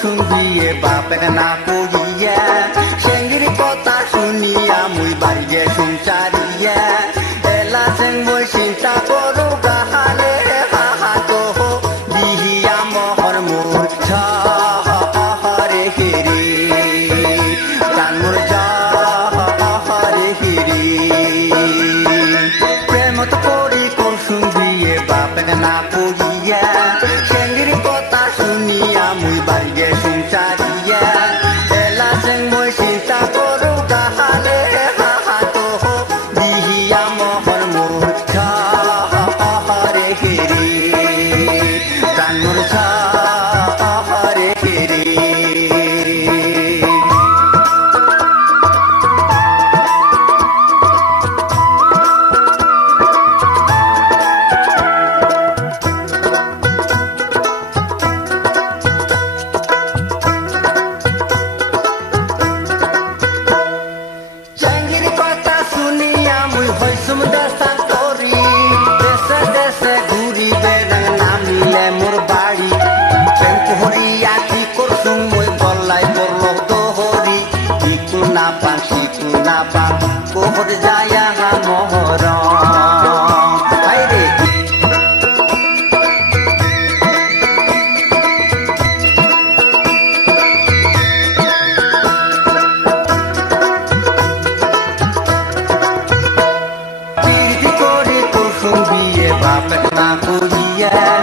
কুসুম বিয়ে বাপের না কইয়া সেঙ্গির কথা শুনিয়া মুই বাড়িয়ে সংসারিয়া এলা সেং মই চিন্তা করো গাহালে হাহা তো বিহিয়া মহর মোর হরে হিরি প্রাণ মোর হরে হিরি প্রেমত করি কুসুম বিয়ে বাপের না কইয়া সেঙ্গির কথা শুনিয়া মুই বাড়িয়ে সংসারিয়া এলা সেং মই চিন্তা করো গাহালে হাহা তো বিহিয়া মহর মোর হরে হিরি প্রাণ মোর হরে হিরি কোহর যায়া মোহর করে কুসুম বিয়ে বাপের না করিয়া